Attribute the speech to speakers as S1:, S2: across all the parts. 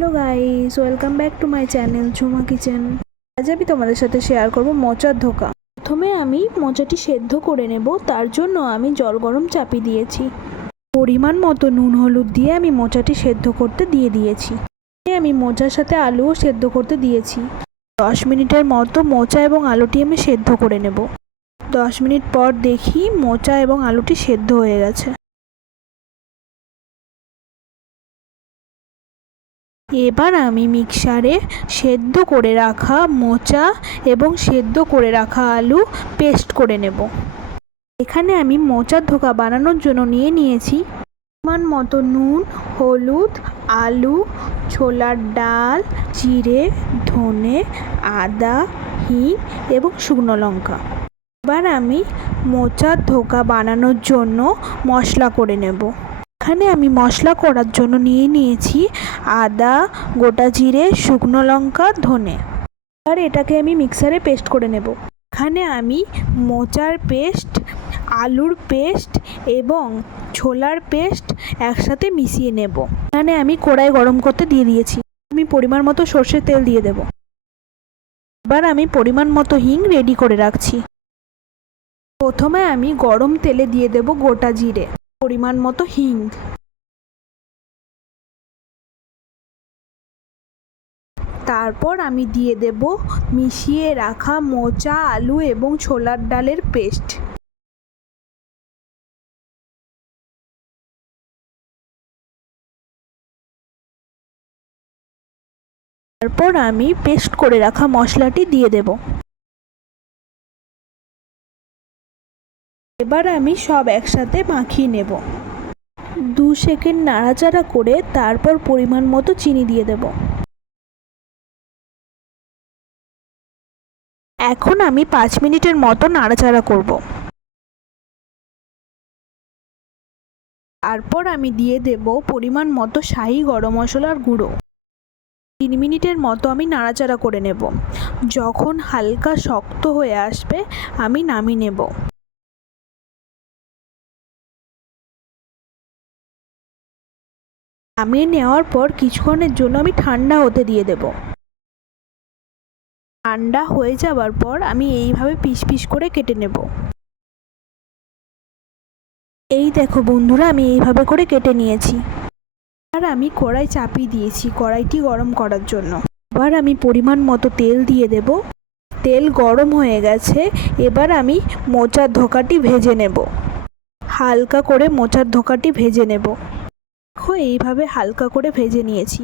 S1: Hello guys, welcome back to my channel Jhuma kitchen. আজ আমি তোমাদের সাথে শেয়ার করব মোচার ধোকা। প্রথমে আমি মোচাটি সেদ্ধ করে নেব, তার জন্য আমি জল গরম চাপি দিয়েছি। পরিমাণ মতো নুন, হলুদ দিয়ে আমি মোচাটি সেদ্ধ করতে দিয়ে দিয়েছি। আমি মোচার সাথে আলুও সেদ্ধ করতে দিয়েছি। দশ মিনিটের মতো মোচা এবং আলুটি আমি সেদ্ধ করে নেব। দশ মিনিট পর দেখি মোচা এবং আলুটি সেদ্ধ হয়ে গেছে। এবার আমি মিক্সারে সেদ্ধ করে রাখা মোচা এবং সেদ্ধ করে রাখা আলু পেস্ট করে নেব। এখানে আমি মোচার ধোকা বানানোর জন্য নিয়ে নিয়েছি পরিমাণ মতো নুন, হলুদ, আলু, ছোলার ডাল, জিরে, ধনে, আদা, হিং এবং শুকনো লঙ্কা। এবার আমি মোচার ধোকা বানানোর জন্য মশলা করে নেব। এখানে আমি মশলা করার জন্য নিয়ে নিয়েছি আদা, গোটা জিরে, শুকনো লঙ্কা, ধনে। আর এটাকে আমি মিক্সারে পেস্ট করে নেব। এখানে আমি মোচার পেস্ট, আলুর পেস্ট এবং ছোলার পেস্ট একসাথে মিশিয়ে নেব। এখানে আমি কড়াই গরম করতে দিয়ে দিয়েছি। আমি পরিমাণ মতো সর্ষের তেল দিয়ে দেব। এবার আমি পরিমাণ মতো হিং রেডি করে রাখছি। প্রথমে আমি গরম তেলে দিয়ে দেব গোটা জিরে। পরিমাণ মতো হিং। তারপর আমি দিয়ে দেব মিশিয়ে রাখা মোচা, আলু এবং ছোলার ডালের পেস্ট। তারপর আমি পেস্ট করে রাখা মশলাটি দিয়ে দেব। এবার আমি সব একসাথে মাখিয়ে নেব। দু সেকেন্ড নাড়াচাড়া করে তারপর পরিমাণ মতো চিনি দিয়ে দেব। এখন আমি পাঁচ মিনিটের মতো নাড়াচাড়া করব। তারপর আমি দিয়ে দেব পরিমাণ মতো শাহি গরম মশলার গুঁড়ো। তিন মিনিটের মতো আমি নাড়াচাড়া করে নেব। যখন হালকা শক্ত হয়ে আসবে, আমি নামিয়ে নেব। নামিয়ে নেওয়ার পর কিছুক্ষণের জন্য আমি ঠান্ডা হতে দিয়ে দেব। ঠান্ডা হয়ে যাওয়ার পর আমি এইভাবে পিস পিস করে কেটে নেব। এই দেখো বন্ধুরা, আমি এইভাবে করে কেটে নিয়েছি। আর আমি কড়াই চাপিয়ে দিয়েছি, কড়াইটি গরম করার জন্য। এবার আমি পরিমাণ মতো তেল দিয়ে দেব। তেল গরম হয়ে গেছে, এবার আমি মোচার ধোকাটি ভেজে নেব। হালকা করে মোচার ধোকাটি ভেজে নেব। দেখো এইভাবে হালকা করে ভেজে নিয়েছি।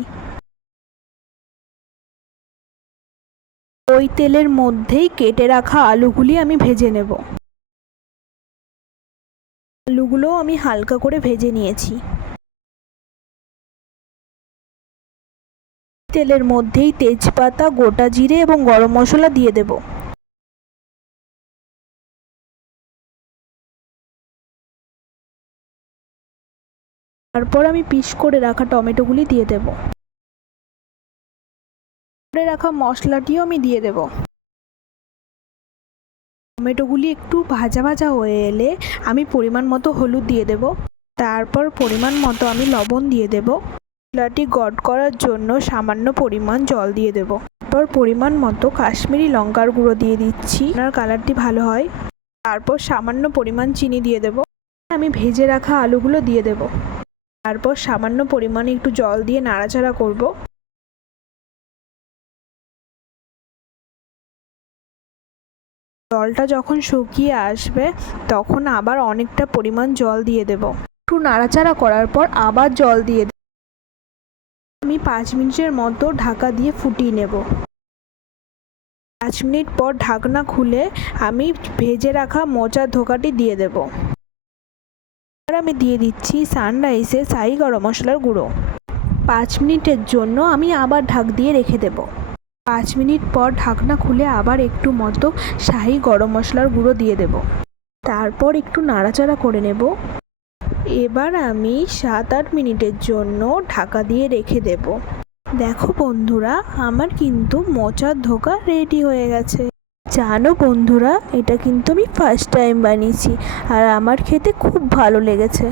S1: ওই তেলের মধ্যেই কেটে রাখা আলুগুলি আমি ভেজে নেব। আলুগুলোও আমি হালকা করে ভেজে নিয়েছি। তেলের মধ্যেই তেজপাতা, গোটা জিরে এবং গরম মশলা দিয়ে দেব। তারপর আমি পিস করে রাখা টমেটোগুলি দিয়ে দেব। করে রাখা মশলাটিও আমি দিয়ে দেব। টমেটোগুলি একটু ভাজা ভাজা হয়ে এলে আমি পরিমাণ মতো হলুদ দিয়ে দেব। তারপর পরিমাণ মতো আমি লবণ দিয়ে দেব। মশলাটি গড করার জন্য সামান্য পরিমাণ জল দিয়ে দেব। তারপর পরিমাণ মতো কাশ্মীরি লঙ্কার গুঁড়ো দিয়ে দিচ্ছি। আপনার কালারটি ভালো হয়। তারপর সামান্য পরিমাণ চিনি দিয়ে দেব। আমি ভেজে রাখা আলুগুলো দিয়ে দেব। তারপর সামান্য পরিমাণে একটু জল দিয়ে নাড়াচাড়া করব। জলটা যখন শুকিয়ে আসবে, তখন আবার অনেকটা পরিমাণ জল দিয়ে দেব। একটু নাড়াচাড়া করার পর আবার জল দিয়ে দেব। আমি পাঁচ মিনিটের মতো ঢাকা দিয়ে ফুটিয়ে নেব। পাঁচ মিনিট পর ঢাকনা খুলে আমি ভেজে রাখা মোচার ধোকাটি দিয়ে দেব। এবার আমি দিয়ে দিচ্ছি সানরাইসে শাহি গরম মশলার গুঁড়ো। পাঁচ মিনিটের জন্য আমি আবার ঢাক দিয়ে রেখে দেব। পাঁচ মিনিট পর ঢাকনা খুলে আবার একটু মতো শাহি গরম মশলার গুঁড়ো দিয়ে দেব। তারপর একটু নাড়াচাড়া করে নেব। এবার আমি সাত আট মিনিটের জন্য ঢাকা দিয়ে রেখে দেব। দেখো বন্ধুরা, আমার কিন্তু মোচার ধোকা রেডি হয়ে গেছে। জানো বন্ধুরা, এটা কিন্তু আমি ফার্স্ট টাইম বানিয়েছি আর আমার খেতে খুব ভালো লেগেছে।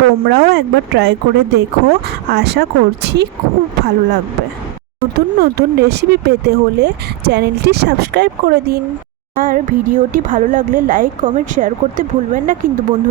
S1: তোমরাও একবার ট্রাই করে দেখো, আশা করছি খুব ভালো লাগবে। নতুন নতুন রেসিপি পেতে হলে চ্যানেলটি সাবস্ক্রাইব করে দিন। আর ভিডিওটি ভালো লাগলে লাইক কমেন্ট শেয়ার করতে ভুলবেন না কিন্তু বন্ধু